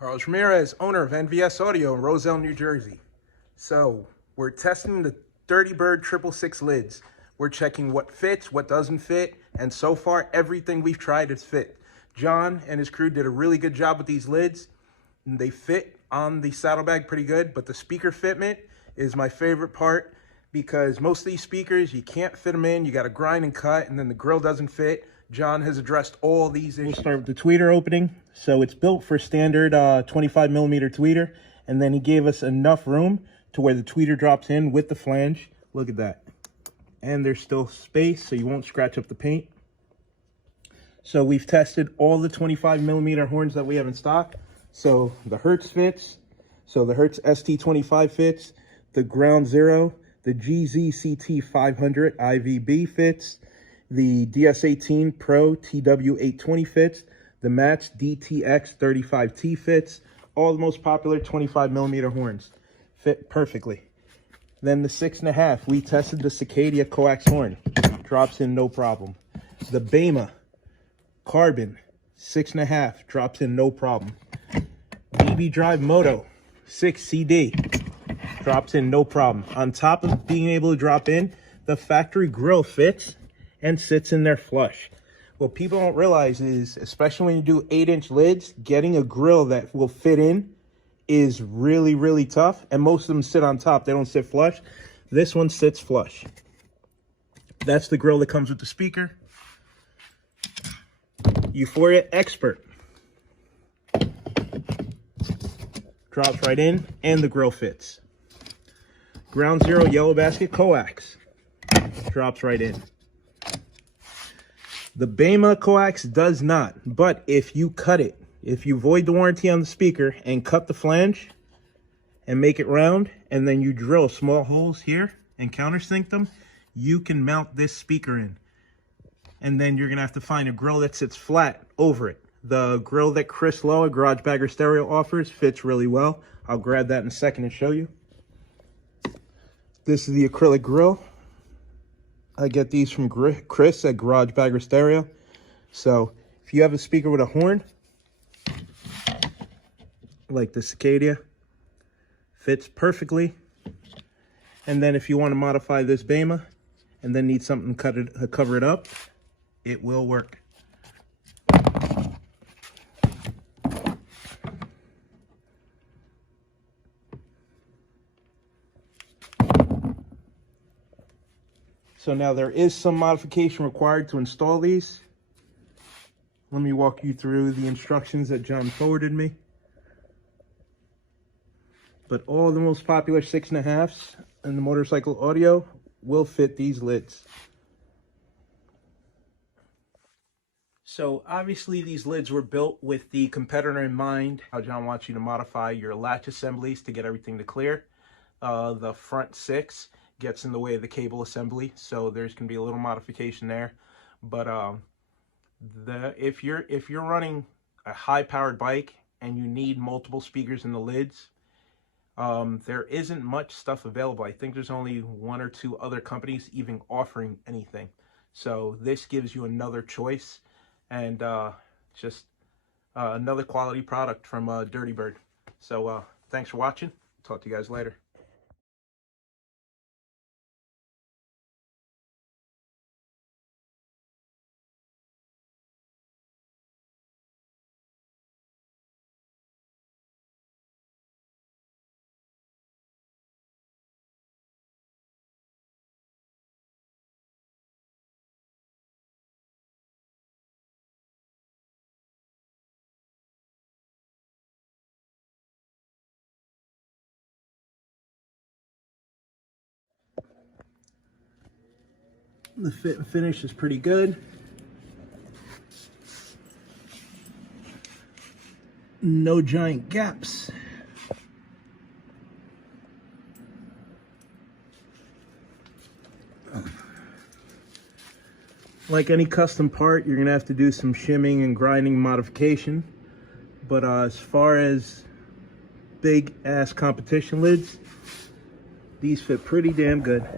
Carlos Ramirez, owner of NVS Audio in Roselle, New Jersey. So we're testing the Dirty Bird 666 lids. We're checking what fits, what doesn't fit, and so far everything we've tried has fit. John and his crew did a really good job with these lids. And they fit on the saddlebag pretty good, but the speaker fitment is my favorite part because most of these speakers, you can't fit them in, you got to grind and cut, and then the grill doesn't fit. John has addressed all these issues. We'll start with the tweeter opening. So it's built for standard 25 millimeter tweeter, and then he gave us enough room to where the tweeter drops in with the flange. Look at that. And there's still space, so you won't scratch up the paint. So we've tested all the 25 millimeter horns that we have in stock. So the Hertz fits, so the Hertz ST25 fits, the Ground Zero, the GZCT 500 IVB fits, the DS18 Pro TW820 fits, the Match DTX 35T fits. All the most popular 25 millimeter horns fit perfectly. Then the 6.5, we tested the Cicadia coax horn, drops in no problem. The Bema Carbon 6.5 drops in no problem. BB Drive Moto 6 CD drops in no problem. On top of being able to drop in, the factory grill fits and sits in there flush. What people don't realize is, especially when you do 8-inch lids, getting a grill that will fit in is really, really tough. And most of them sit on top. They don't sit flush. This one sits flush. That's the grill that comes with the speaker. Euphoria Expert drops right in, and the grill fits. Ground Zero Yellow Basket Coax drops right in. The Bema coax does not, but if you cut it, if you void the warranty on the speaker and cut the flange and make it round, and then you drill small holes here and countersink them, you can mount this speaker in. And then you're gonna have to find a grill that sits flat over it. The grill that Chris Lowe at Garage Bagger Stereo offers fits really well. I'll grab that in a second and show you. This is the acrylic grill. I get these from Chris at Garage Bagger Stereo. So if you have a speaker with a horn, like the Cicadia, fits perfectly. And then if you want to modify this Bema and then need something to cover it up, it will work. So now there is some modification required to install these. Let me walk you through the instructions that John forwarded me. But all the most popular 6.5s and the motorcycle audio will fit these lids. So obviously these lids were built with the competitor in mind. How John wants you to modify your latch assemblies to get everything to clear. The front 6 gets in the way of the cable assembly, so there's gonna be a little modification there. But if you're running a high-powered bike and you need multiple speakers in the lids, there isn't much stuff available. I think there's only 1 or 2 other companies even offering anything. So this gives you another choice, and just another quality product from Dirty Bird. So thanks for watching. Talk to you guys later. The fit and finish is pretty good. No giant gaps. Like any custom part, you're gonna have to do some shimming and grinding modification. But as far as big ass competition lids, these fit pretty damn good.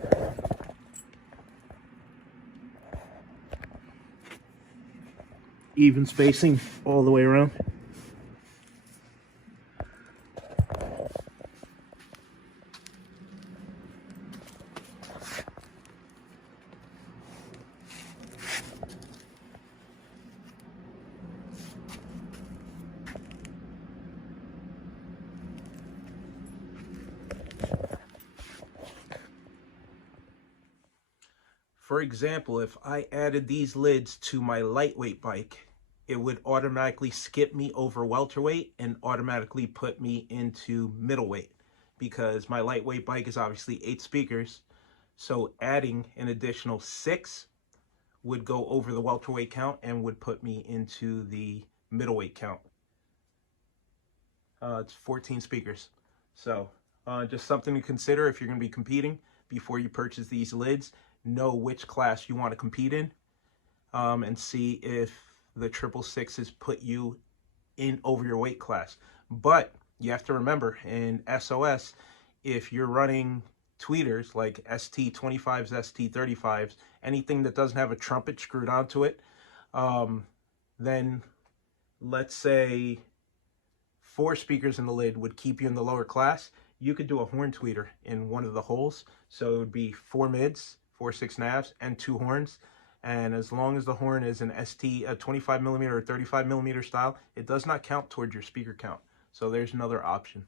Even spacing all the way around. For example, if I added these lids to my lightweight bike, it would automatically skip me over welterweight and automatically put me into middleweight, because my lightweight bike is obviously 8 speakers. So adding an additional 6 would go over the welterweight count and would put me into the middleweight count. It's 14 speakers. So just something to consider if you're going to be competing before you purchase these lids. Know which class you want to compete in, and see if the 666s put you in over your weight class. But you have to remember, in SOS, if you're running tweeters like ST25s, ST35s, anything that doesn't have a trumpet screwed onto it, then let's say 4 speakers in the lid would keep you in the lower class. You could do a horn tweeter in one of the holes, so it would be 4 mids, 4 6 navs, and 2 horns. And as long as the horn is an ST, a 25mm or 35mm style, it does not count towards your speaker count. So there's another option.